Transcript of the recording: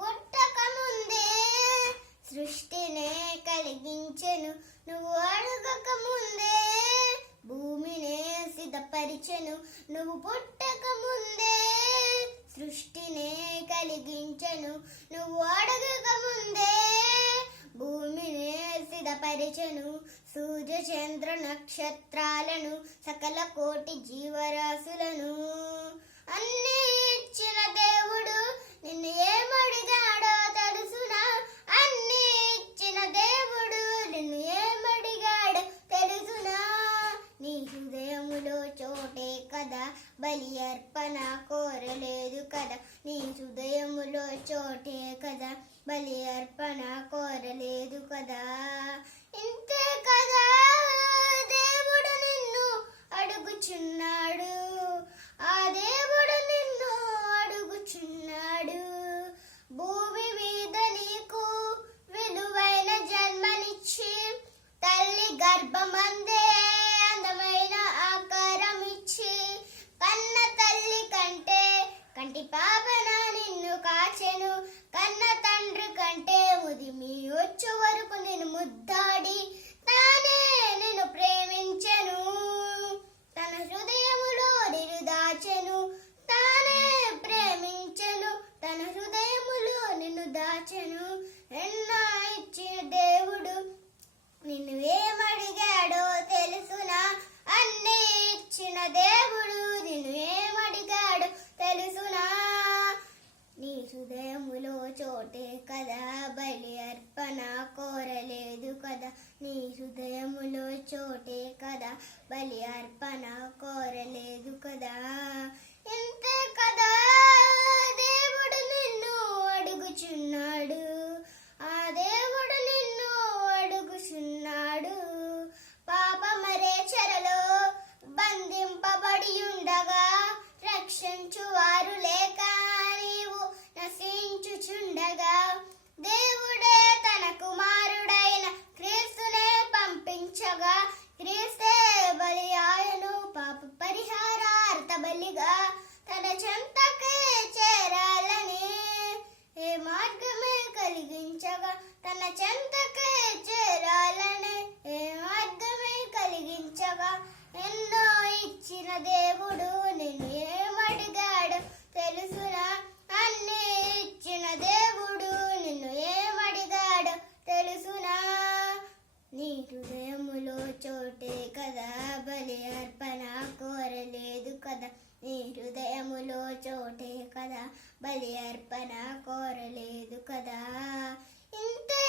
పుట్టక ముందే సృష్టినే కలిగించెను, నువ్వు అడగక ముందే భూమినే సిద్ధపరిచెను. నువ్వు పుట్టక ముందే సృష్టినే కలిగించెను, నువ్వు అడగక ముందే భూమినే సిద్ధపరిచెను. సూర్య చంద్ర నక్షత్రాలను సకల కోటి జీవరాశులను అన్నీ ఇచ్చిన దేవుడు నిన్ను ఏమడిగాడో తెలుసునా? అన్నీ ఇచ్చిన దేవుడు నిన్ను ఏమడిగాడో తెలుసునా? నీ హృదయములో చోటే కదా బలి అర్పణ కోరలేదు కదా, నీ హృదయములో చోటే కదా బలి అర్పణ కోరలేదు కదా. ఇంతే కదా దేవుడు నిన్ను అడుగుచున్నాడు, ఆ దేవుడు నిన్ను అడుగుచున్నాడు. భూమి మీద నీకు విలువైన జన్మనిచ్చి తల్లి గర్భమందే అందమైన ఆకారం ఇచ్చి కన్న తల్లి కంటే కంటి పాపన నిన్ను కాచెను, కన్న తండ్రి కంటే ముదిమి వచ్చే వరకు నిన్ను ముద్దాడి తానే నిన్ను ప్రేమించెను, తన హృదయములో నిన్ను దాచెను, తానే ప్రేమించెను, తన హృదయములో నిన్ను దాచెను. ఎన్నో ఇచ్చిన దేవుడు నిన్ను ఏమడిగాడో తెలుసునా? అన్నీ ఇచ్చిన దేవుడు నిన్ను ఏమడిగాడో తెలుసునా? నీ హృదయములో చోటే కదా బలి అర్పణ కోరలేదు కదా, నీ హృదయములో చోటే కదా బలి అర్పణ కోరలేదు కదా. ఇంతే కదా దేవుడు నిన్ను అడుగుచున్నాడు, ఆ దేవుడు నిన్ను అడుగుచున్నాడు. పాపమరే చెరలో బంధింపబడి ఉండగా రక్షించువారు లేక నీవు నశించుచుండగా దేవుడే తన కుమారుడైన క్రీస్తునే పంపించగా, క్రీస్తే బలి ఆయను పాప పరిహారార్థ బలిగా తన చెంతకే చేరాలని ఏ మార్గమే కలిగించగా, తన చెంతకే చేరాలని ఏ మార్గమే కలిగించగా. ఎన్నో ఇచ్చిన దేవుడు నిన్ను ఏమడిగాడు తెలుసునా? అన్నీ ఇచ్చిన దేవుడు నిన్ను ఏమడిగాడు తెలుసునా? నీ హృదయములో చోటే కదా బలి అర్పణ కోరలేదు కదా, నీ హృదయములో చోటే కదా బలి అర్పణ కోరలేదు కదా. ఇంతే